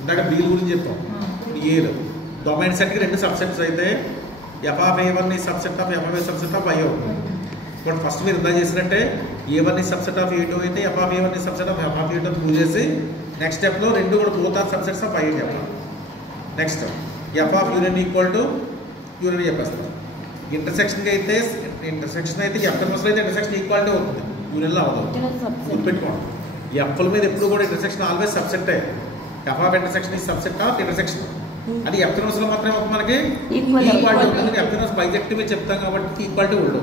ఇందాక బీల్ గురించి చెప్పాం. ఏలో డొమైన్ సెట్కి 2 సబ్సెట్స్ అయితే FA1 ఈ subset of FA subset of I అవుతుంది. బట్ ఫస్ట్ మీరు ఇందా చేసినట్టే A1 ఈ సబ్సెట్ ఆఫ్ A2 అయితే FA1 ఈ సబ్సెట్ ఆఫ్ FA2 ప్రూవ్ చేసి నెక్స్ట్ స్టెప్లో 2 కూడా both are subsets of I అని చెప్పాలి. Next F(UN) equal to union చెప్పేస్తాం. ఇంటర్సెక్షన్కి అయితే ఇంటర్సెక్షన్ అయితే ఎఫ్ఎంఎస్లో అయితే ఇంటర్సెక్షన్ ఈక్వాలిటీ అవుతుంది, యూనియన్లో అవ్వదు. గుర్తుపెట్టుకోండి, ఎఫ్ల మీద ఎప్పుడు కూడా intersection always subset. F of intersection E subset of intersection. అది ఎఫ్ఎంఎస్లో మాత్రమే మనకి ఈక్వాలిటీ ఉంటుంది. ఎఫ్ఎంఎస్ బైజెక్టివ్ చెప్తాం కాబట్టి ఈక్వాలిటీ ఉండదు.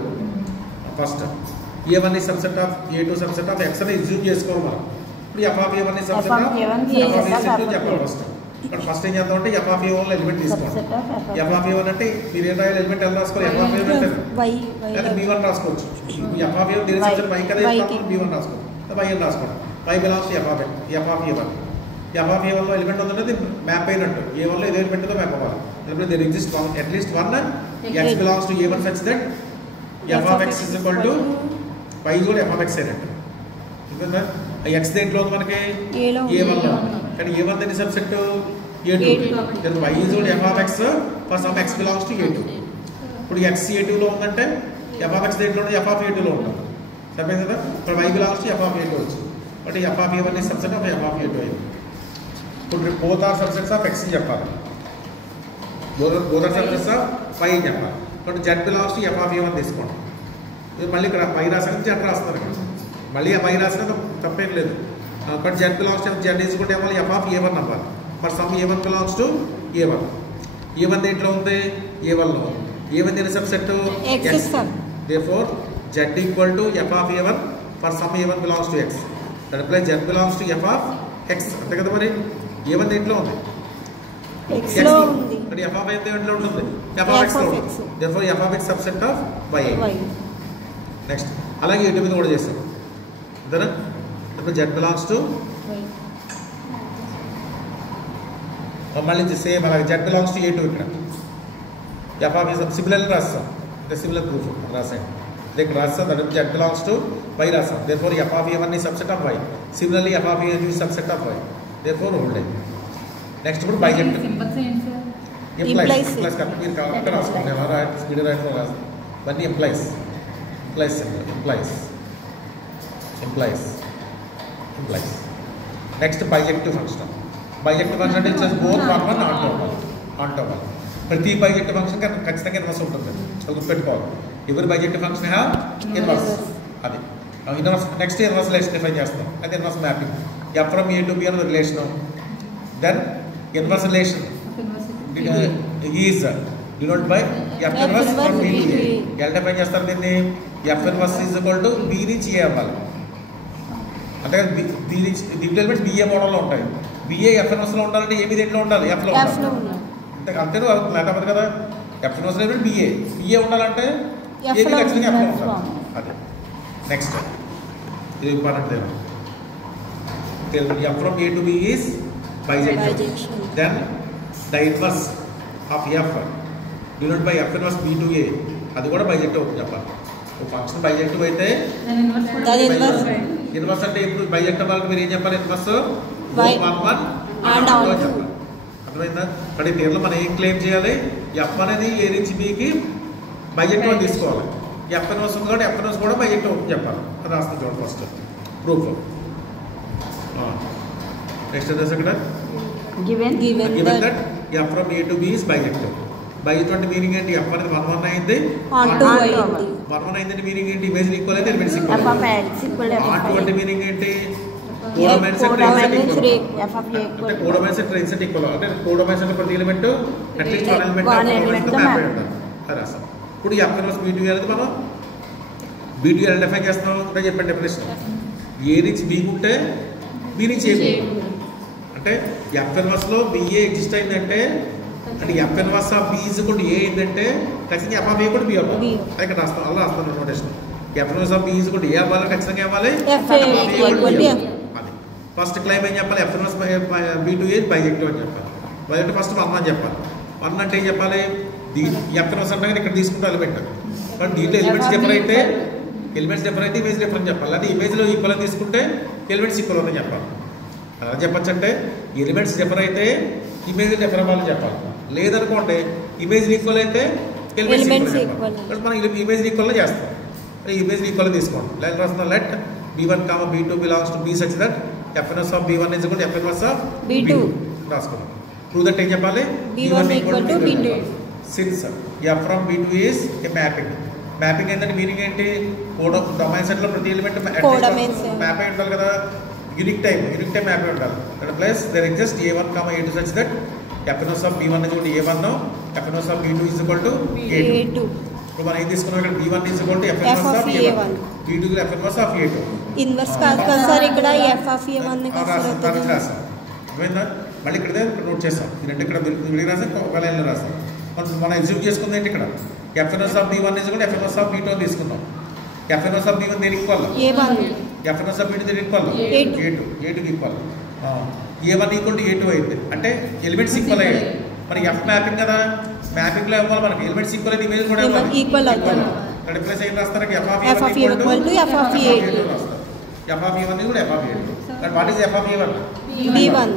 ఫస్ట్ A1 ఈ subset of A2 subset of X అని ఎగ్జ్యూమ్ చేసుకోవాలి మనం. ఇప్పుడు F(A1) ఈ సబ్సెట్ ఆఫ్ F(A2) చెప్పాలి ఫస్ట్. ఇక్కడ ఫస్ట్ ఏం చేద్దామంటే F(A1) ఎలిమెంట్ తీసుకోండి. F(A1) అంటే మీరు ఏం రాయాలి, ఎలిమెంట్ ఎలా రాసుకోవాలి, F(A1) అంటే లేదా B1 రాసుకోవచ్చు. F(A1) దేని సబ్సెట్ Y కదా, B1 రాసుకోవాలి, Y అని రాసుకోండి. Y belongs to F(A1). F(A1)లో ఎలిమెంట్ ఉందంటే మ్యాప్ అయినట్టు, A1లో ఏదో ఎలిమెంట్ ఉందో మ్యాప్ అవ్వాలి. లేకపోతే there exist at least one X belongs to A1 such that F(X) is equal to Y కూడా F(X) అయినట్టు. ఇంకా X దేంట్లో ఉంది మనకి A1లో, కానీ A1 దేని సబ్సెట్ A2. Y ఈజ్ కూడా F(X) for some X belongs to A2. ఇప్పుడు X A2లో ఉందంటే F(X) దేంట్లో ఉంది, F(A2)లో ఉంటుంది. సరిపోయింది కదా. ఇప్పుడు Y బిలాంగ్స్ టు F(A2) వచ్చి అంటే F(A1) ఈ సబ్సెట్ ఆఫ్ F(A2) అయింది. ఇప్పుడు both are subsets of X చెప్పాలి, both are subsets of Y చెప్పాలి. ఇప్పుడు Z బిలాంగ్స్ టు F(A1) తీసుకోండి. మళ్ళీ ఇక్కడ Y రాసిన Z రాస్తారు, ఇక్కడ మళ్ళీ Y రాసిన తప్పేం లేదు. But Z belongs to Z is కూడా ఏమో F(A1) అవ్వాలి. For some A1 belongs to A1. A1 దేంట్లో ఉంది, A1లో. A1 దేని subset X. Therefore Z equal to F(A1) for some A1 belongs to X. That apply Z belongs to F(X) అంతే కదా. మరి A1 దేంట్లో ఉంది, X లో ఉంది. మరి F(A1) దేంట్లో ఉంటుంది, F(X) లో ఉంటుంది. Therefore F(X) subset of Y. Next అలాగే A2 మీద కూడా చేస్తాం అంతేనా. ఇప్పుడు Z బిలాంగ్స్ టు మళ్ళీ సేమ్ అలాగే Z బిలాంగ్స్ టు A2. ఇక్కడ F(X) సిమిలర్లీ రాస్తాం, సిమిలర్ ప్రూఫ్ రాసాను. ఇక్కడ రాస్తాం that Z belongs to Y రాస్తాం. దేర్ఫోర్ F(A1) ఈ subset of Y. Similarly F(A2) subset of Y. Therefore hold. Next ఇప్పుడు బైజెక్ట్ ఇంప్లైస్ మీరు కావాలంటే రాసుకోండి, ఎలా స్పీడ్ రాయడం రాస్తాం. ఇవన్నీ implies next bijective function. Bijective function అంటే it's both one on to one. ప్రతి బైజెక్టివ్ ఫంక్షన్ ఖచ్చితంగా ఇన్వర్స్ ఉంటుంది, అది గుర్తుపెట్టుకోవాలి. ఎవరి బైజెక్టివ్ ఫంక్షన్ హ్యావ్ ఇన్వర్స్. అది inverse. Next inverse relation define చేస్తాం, అది inverse mapping. F from A to B అనే relation. Then inverse relation is denote by F inverse from B to A. ఎలా డిఫైన్ చేస్తారు దీన్ని, F inverse is equal to B నుంచి A అవ్వాలి. అంటే B నుంచి దీంట్లో ఎలిమెంట్స్ BA మోడల్లో ఉంటాయి. BA F ఇన్వర్స్లో ఉండాలంటే ఏమి దేంట్లో ఉండాలి, Fలో ఉండాలి. అంతే మ్యాటర్ అవ్వదు కదా. F ఇన్వర్స్ ఎలిమెంట్ BA ఉండాలంటే ఏది ఖచ్చితంగా Fలో ఉండాలి. అదే నెక్స్ట్ ఇది important. F from A to B is bijection. Then the inverse of F denoted by F inverse B to A, అది కూడా బైజెక్టివ్ అవుతుంది చెప్పాలి. ఒక ఫంక్షన్ బైజెక్టివ్ అయితే ఇన్వర్స్ అంటే ఇప్పుడు బైజెక్టివ్ వాళ్ళకి మీరు ఏం చెప్పాలి, ఇన్వర్స్ 1 చెప్పాలి. అర్థమైందా. కానీ దీనిలో మనం ఏం క్లెయిమ్ చేయాలి, F అనేది A నుంచి Bకి బైజెక్టివ్ అని తీసుకోవాలి. F ఇన్వర్స్ ఉంది కాబట్టి F ఇన్వర్స్ కూడా బైజెక్టివ్ అవుతుంది చెప్పాలి. అది రాస్తుంది చూడండి ఫస్ట్ ప్రూఫ్. నెక్స్ట్ ఇక్కడ given that F from A to B is bijective. Bijective అంటే మీనింగ్ ఏంటి, F అనేది 1 అయింది, 1 అయింది మీనింగ్ ఏంటి, ఇమేజ్ ఈక్వల్ అయితే ఎలిమెంట్స్ ఈక్వల్. R2 అంటే మీనింగ్ ఏంటి, కోడోమైన్స్ అంటే కోడోమైన్స్ ట్రైన్సెట్ ఈక్వల్. అంటే కోడోమైన్స్ అంటే ప్రతి element at least one element map అయి ఉండాలి. అది రాస్తాం. ఇప్పుడు F inverse B to A అనేది మనం B to A ఎలా డిఫైన్ చేస్తాం అంటే చెప్పండి డెఫినేషన్. A నుంచి B ఉంటే B నుంచి A అంటే F ఇన్వర్స్లో BA ఎగ్జిస్ట్ అయిందంటే అంటే F inverse of B is equal to A ఏంటంటే ఖచ్చితంగా F ఆఫ్ A కూడా B అవ్వాలి. అది ఇక్కడ రాస్తాం, అలా రాస్తాను notation. F inverse of B is equal to A అవ్వాలి, ఖచ్చితంగా అవ్వాలి. అది ఫస్ట్ క్లైమ్ ఏం చెప్పాలి, F inverse B to A bijective అని చెప్పాలి. బైజెక్టివ్ ఫస్ట్ 1 అని చెప్పాలి. 1 అంటే ఏం చెప్పాలి, F ఇన్వర్స్ అంటే ఇక్కడ తీసుకుంటే ఎలిమెంట్. బట్ దీంట్లో ఎలిమెంట్స్ డిఫర్ అయితే ఇమేజ్ డిఫరెంట్ చెప్పాలి. అంటే ఇమేజ్లో ఈక్వల్ అని తీసుకుంటే ఎలిమెంట్స్ ఈక్వల్ అని చెప్పాలి. అలా చెప్పచ్చు అంటే ఎలిమెంట్స్ డిఫర్ అయితే ఇమేజ్ డిఫర్ అవ్వాలని చెప్పాలి. లేదనుకోండి ఇమేజ్ ఈక్వల్ అయితే ఎలిమెంట్స్ ఈక్వల్. మనం ఇమేజ్ ఈక్వల్ చేస్తాం. ఇమేజ్ ఈక్వల్ తీసుకోండి. లెట్ రాస్తున్నాం let b1, b2 belongs to b such that fns of b1 is equal to fns of b2 రాసుకున్నాం. ప్రూవ్ దట్ ఏం చెప్పాలి? b1 equal to b2 since f from b2 is a mapping. Mapping ఏంటంటే meaning ఏంటి? Domain set లో ప్రతి element map అయి ఉండాలి కదా. యూనిక్ టైం మ్యాప్ అయి ఉండాలి. Plus there exist a1, a2 such that fns of b1 is equal to a1 fns of b2 is equal to a2. ఇప్పుడు మనం ఏం తీసుకున్నాం ఇక్కడ b1 is equal to fns of a1 b2 is fns of a2. Inverse కాదు కదా sir ఇక్కడ f of a1 ని రాసాం. అర్థమైందా? మళ్ళీ ఇక్కడ నోట్ చేస్తాం. ఈ రెండు ఇక్కడ విడిగా రాసాం, ఒక లైన్లో రాసాం. మనం ఎగ్జిక్యూట్ చేసుకుంది ఏంటి ఇక్కడ? fns of b1 is equal to fns of b2 అని తీసుకున్నాం. fns of b1 దేనికి ఈక్వల్? fns of b2 దేనికి ఈక్వల్? a2 కి equal. a1 equal to a2 అయింది అంటే ఎలిమెంట్స్ ఈక్వల్ అయ్యాయి. మనకి f మ్యాపింగ్ కదా, మ్యాపింగ్ లో ఇవ్వాలి మనకి. ఎలిమెంట్స్ ఈక్వల్ అయితే ఇమేజ్ కూడా ఈక్వల్ అవుతుంది. ఇక్కడ ప్లస్ ఏం రాస్తారు? f of a1 equal to f of a2 రాస్తారు. f of a1 is equal to f of a2. But what is f of a1? b1.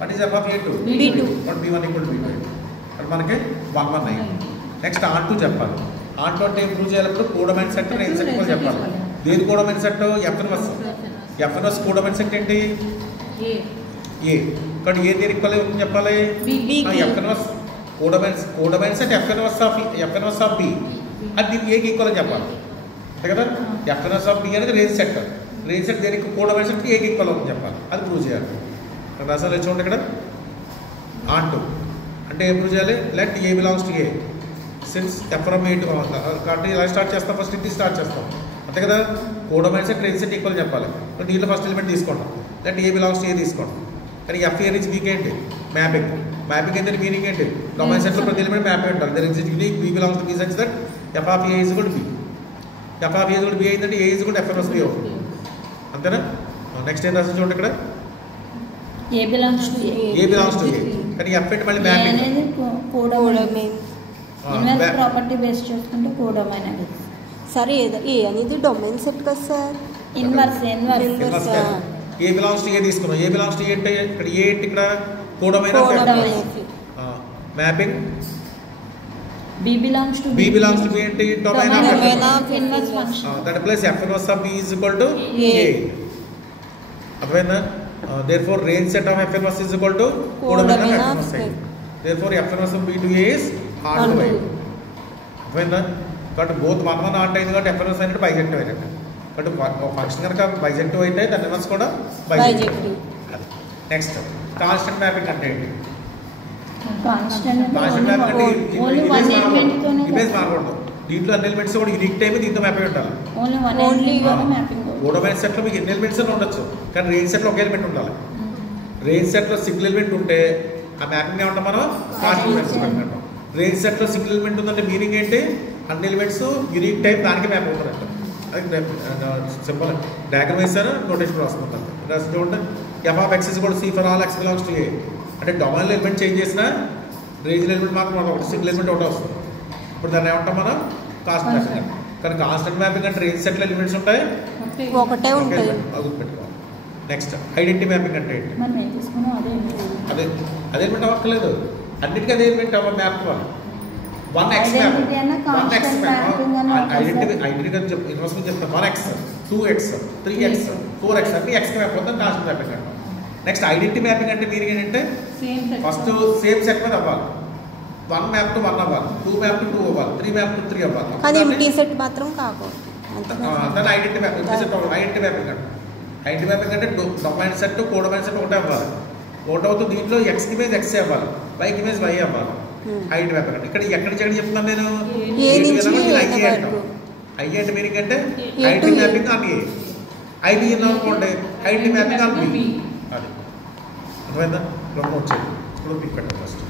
What is f of a2? b2. But b1 equal to b2. ఇక్కడ మనకి 1 1 అయింది. Next ఆన్2 చెప్పాలి. ఆన్2 అంటే improve చేయాలంటే కోడోమైన్ set range set కూడా చెప్పాలి. దేని codomain set? ఎఫ్ఎన్ఎస్ కోడోమైన్ సెట్ ఏంటి? ఏ. ఇక్కడ ఏ దేనికి ఈక్వల్ అవుతుంది చెప్పాలి? ఎఫ్ఎన్ఎస్ కోడోమైన్ సెట్ ఎఫ్ఎన్ఎస్ ఆఫ్ బి అది దీనికి ఏకి ఈక్వల్ అని చెప్పాలి. అంతే కదా? ఎఫ్ఎన్ఎస్ ఆఫ్ బి అనేది రేంజ్ సెట్. రేంజ్ సెట్ దేనికి కోడోమైన్ సెట్ ఏకి ఈక్వల్ అవుతుంది చెప్పాలి. అది ప్రూవ్ చేయాలి. అసలు చూడండి ఇక్కడ ఆన్2 అంటే ఏం ప్రూవ్ చేయాలి? Let A belongs to A since f from a to కాబట్టి ఇలా స్టార్ట్ చేస్తాం. ఫస్ట్ ఇది స్టార్ట్ చేస్తాం. అంతే కదా? కోడోమైన్ సెట్ రేంజ్ సెట్ ఈక్వల్ చెప్పాలి. దీంట్లో ఫస్ట్ ఎలిమెంట్ తీసుకుంటాం. లెట్ ఏ బిలాంగ్స్ టు ఏ తీసుకోండి. కానీ f ఏ నుంచి బీకి ఏంటి? మ్యాపింగ్ ఏంటంటే మీనింగ్ ఏంటి? డొమైన్ సెట్లో ప్రతి ఎలిమెంట్ మ్యాప్ అయి ఉంటారు. There exist unique b belongs to b such that f of a is equal to b. f of a is equal to b అయిందంటే a is equal to f of b అవుతుంది. అంతేనా? Next ఏం రాసి చూడండి ఇక్కడ a belongs to a కానీ f అంటే మళ్ళీ మ్యాపింగ్ అనేది కోడోమైన్ ఇన్వర్స్ ప్రాపర్టీ బేస్ చేసుకుంటే కోడోమైన్ అనేది. సరే ఏ అనేది డొమైన్ సెట్ కదా sir. Inverse A belongs to A తీసుకున్నాం. ఏ బిలాంగ్స్ టు ఏ అంటే ఇక్కడ ఏ ఇక్కడ codomain mapping b belongs to b ఏంటి? Domain of inverse function. That plus fns of b is equal to a. అర్థమైందా? therefore range set of fns is equal to codomain of fns. therefore fns of b to a is on to a. అర్థమైందా? కాబట్టి both 1 1 aunt అయింది కాబట్టి fns అనేది bijective అయినట్టు. కాబట్టి function కనుక bijective అయితే దాని ఇన్వర్స్ కూడా బైజెక్టివ్. నెక్స్ట్ కాన్స్టెంట్ మ్యాపింగ్ అంటే ఏంటి? కాన్స్టెంట్ మ్యాపింగ్ అంటే ఇమేజ్ మారకూడదు. దీంట్లో అన్ని ఎలిమెంట్స్ కూడా యూనిక్ టైం దీంతో మ్యాప్ అయి ఉండాలి. Only mapping. కోడోమైన్ సెట్లో మీకు ఎన్ని ఎలిమెంట్స్ ఉండొచ్చు కానీ రేంజ్ సెట్లో ఒక ఎలిమెంట్ ఉండాలి. రేంజ్ సెట్లో సింగిల్ ఎలిమెంట్ ఉంటే ఆ మ్యాపింగ్ ఏమంటాం మనం? కాన్స్టెంట్ మ్యాపింగ్ అంటాం. రేంజ్ సెట్లో సింగిల్ ఎలిమెంట్ ఉందంటే మీనింగ్ ఏంటి? అన్ని ఎలిమెంట్స్ యూనిక్ టైం దానికి మ్యాప్ అవుతారంట. అది సింపుల్ డయాగ్రమ్ వేస్తారు, నోటేషన్ రాసుకుంటారు. రాసి చూడండి f of x is equal to c for all x belongs to a. అంటే డొమైన్లో ఎలిమెంట్ చేంజ్ చేసినా రేంజ్ ఎలిమెంట్ మాత్రం ఒకటి సింగిల్ ఎలిమెంట్ ఒకటి వస్తుంది. ఇప్పుడు దాన్ని ఏమంటాం మనం? Constant mapping. కానీ కాన్స్టెంట్ మ్యాపింగ్ అంటే రేంజ్ సెట్లో ఎలిమెంట్స్ ఉంటాయి ఒకటే ఉంటుంది. అది పెట్టుకోవాలి. నెక్స్ట్ ఐడెంటిటీ మ్యాపింగ్ అంటే ఏంటి? అదే ఎలిమెంట్ అవ్వక్కర్లేదు, అన్నిటికీ అదే ఎలిమెంట్ మ్యాప్ అవ్వాలి. 1x మ్యాప్ 1x ఐడెంటిటీ చెప్తాను. ఇన్వర్స్మెంట్ చెప్తాను. 1x 2x 3x 4x అన్ని x మ్యాప్ అవుతుంది. కాన్స్టెంట్ మ్యాపింగ్ అంటాం. నెక్స్ట్ ఐడెంటిటీ మ్యాపింగ్ అంటే మీనింగ్ ఏంటంటే ఫస్ట్ సేమ్ సెట్ మీద అవ్వాలి. 1 మ్యాప్ టు 1 అవ్వాలి, 2 మ్యాప్ టు 2 అవ్వాలి, 3 మ్యాప్ టు 3 అవ్వాలి. కానీ ఎంటీ సెట్ మాత్రం కాకూడదు. దాన్ని ఐడెంటిటీ మ్యాపింగ్ అంటే డొమైన్ సెట్ కోడోమైన్ సెట్ ఒకటే అవ్వాలి. ఒకటి అవుతుంది. దీంట్లో x ఇమేజ్ x అవ్వాలి, y ఇమేజ్ y అవ్వాలి. ఐడెంటిటీ మ్యాపింగ్ అంటే ఇక్కడ ఎక్కడి చెడు చెప్తున్నాను నేను? ఐ అంటే మీనింగ్ అంటే identity mapping on A. I B అనుకోండి ఐడెంటిటీ మ్యాపింగ్ ఆన్ బి. అది అర్థమైందా? ప్రమోట్ చేయండి. ఇప్పుడు పిక్ పెట్టండి ఫస్ట్.